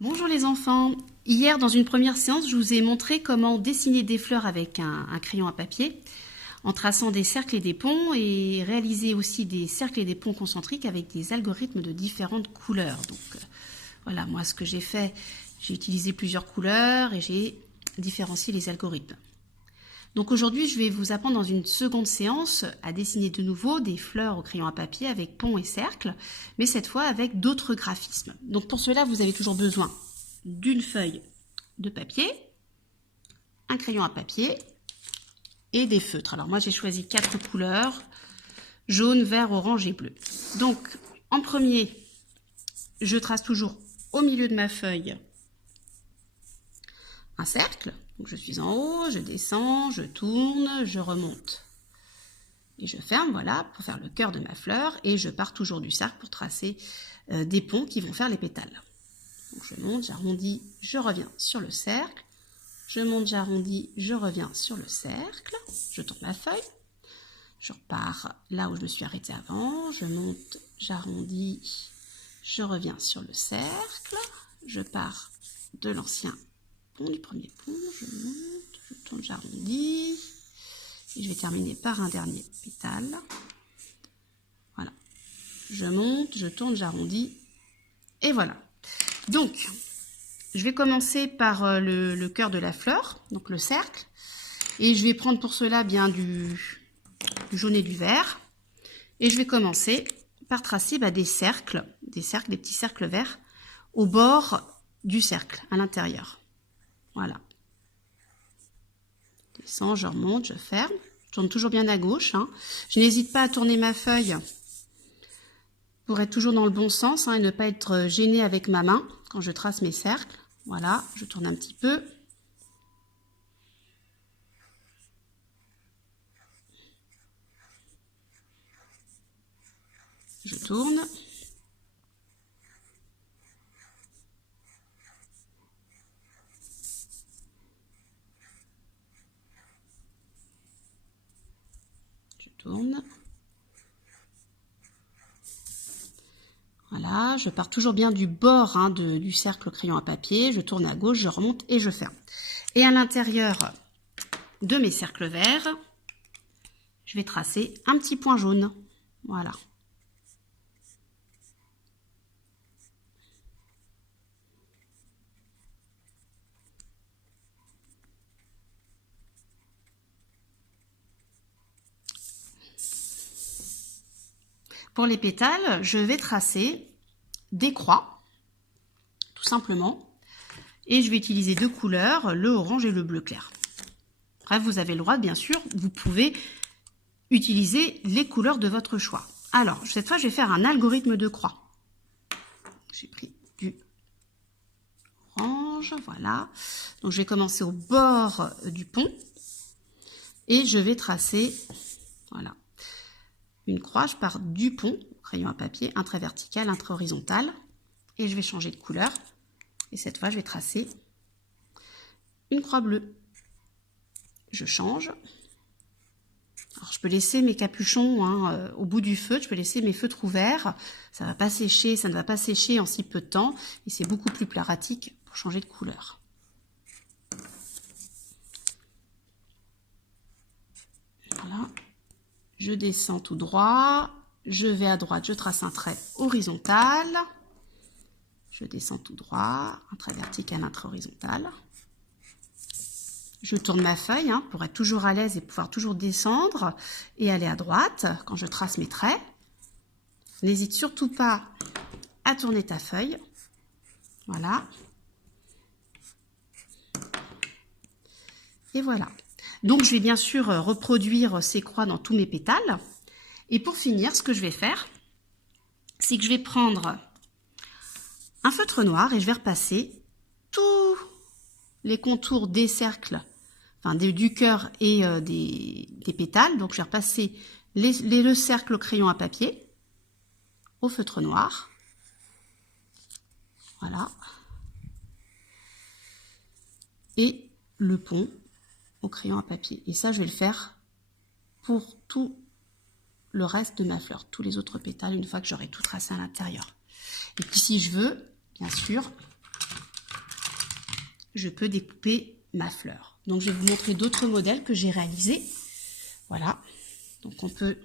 Bonjour les enfants. Hier, dans une première séance, je vous ai montré comment dessiner des fleurs avec un crayon à papier, en traçant des cercles et des ponts, et réaliser aussi des cercles et des ponts concentriques avec des algorithmes de différentes couleurs. Donc voilà, moi ce que j'ai fait, j'ai utilisé plusieurs couleurs et j'ai différencié les algorithmes. Donc aujourd'hui, je vais vous apprendre dans une seconde séance à dessiner de nouveau des fleurs au crayon à papier avec pont et cercle, mais cette fois avec d'autres graphismes. Donc pour cela, vous avez toujours besoin d'une feuille de papier, un crayon à papier et des feutres. Alors moi, j'ai choisi 4 couleurs, jaune, vert, orange et bleu. Donc en premier, je trace toujours au milieu de ma feuille un cercle. Donc je suis en haut, je descends, je tourne, je remonte. Et je ferme, voilà, pour faire le cœur de ma fleur. Et je pars toujours du cercle pour tracer des ponts qui vont faire les pétales. Donc je monte, j'arrondis, je reviens sur le cercle. Je monte, j'arrondis, je reviens sur le cercle. Je tourne ma feuille. Je repars là où je me suis arrêtée avant. Je monte, j'arrondis, je reviens sur le cercle. Je pars de l'ancien du premier pont, je monte, je tourne, j'arrondis, et je vais terminer par un dernier pétale. Voilà, je monte, je tourne, j'arrondis, et voilà. Donc, je vais commencer par le cœur de la fleur, donc le cercle, et je vais prendre pour cela bien du jaune et du vert, et je vais commencer par tracer des cercles, des petits cercles verts, au bord du cercle, à l'intérieur. Voilà. Je descends, je remonte, je ferme. Je tourne toujours bien à gauche. Je n'hésite pas à tourner ma feuille pour être toujours dans le bon sens et ne pas être gênée avec ma main quand je trace mes cercles. Voilà, je tourne un petit peu. Je tourne. Tourne. Voilà, je pars toujours bien du bord du cercle au crayon à papier. Je tourne à gauche, je remonte et je ferme. Et à l'intérieur de mes cercles verts, je vais tracer un petit point jaune. Voilà. Pour les pétales, je vais tracer des croix, tout simplement. Et je vais utiliser 2 couleurs, le orange et le bleu clair. Bref, vous avez le droit, bien sûr, vous pouvez utiliser les couleurs de votre choix. Alors, cette fois, je vais faire un algorithme de croix. J'ai pris du orange, voilà. Donc, je vais commencer au bord du pont. Et je vais tracer, voilà, une croix. Je pars du pont, crayon à papier, un trait vertical, un trait horizontal. Et je vais changer de couleur. Et cette fois, je vais tracer une croix bleue. Je change. Alors, je peux laisser mes capuchons au bout du feutre, je peux laisser mes feutres ouverts. Ça va pas sécher, ça ne va pas sécher en si peu de temps. Et c'est beaucoup plus pratique pour changer de couleur. Voilà. Je descends tout droit. Je vais à droite, je trace un trait horizontal. Je descends tout droit, un trait vertical, un trait horizontal. Je tourne ma feuille pour être toujours à l'aise et pouvoir toujours descendre et aller à droite quand je trace mes traits. N'hésite surtout pas à tourner ta feuille. Voilà. Et voilà. Donc je vais bien sûr reproduire ces croix dans tous mes pétales. Et pour finir, ce que je vais faire, c'est que je vais prendre un feutre noir et je vais repasser tous les contours des cercles, enfin du cœur et des pétales. Donc je vais repasser le cercle au crayon à papier, au feutre noir. Voilà. Et le pont au crayon à papier. Et ça, je vais le faire pour tout le reste de ma fleur, tous les autres pétales, une fois que j'aurai tout tracé à l'intérieur. Et puis si je veux, bien sûr, je peux découper ma fleur. Donc je vais vous montrer d'autres modèles que j'ai réalisés. Voilà, donc on peut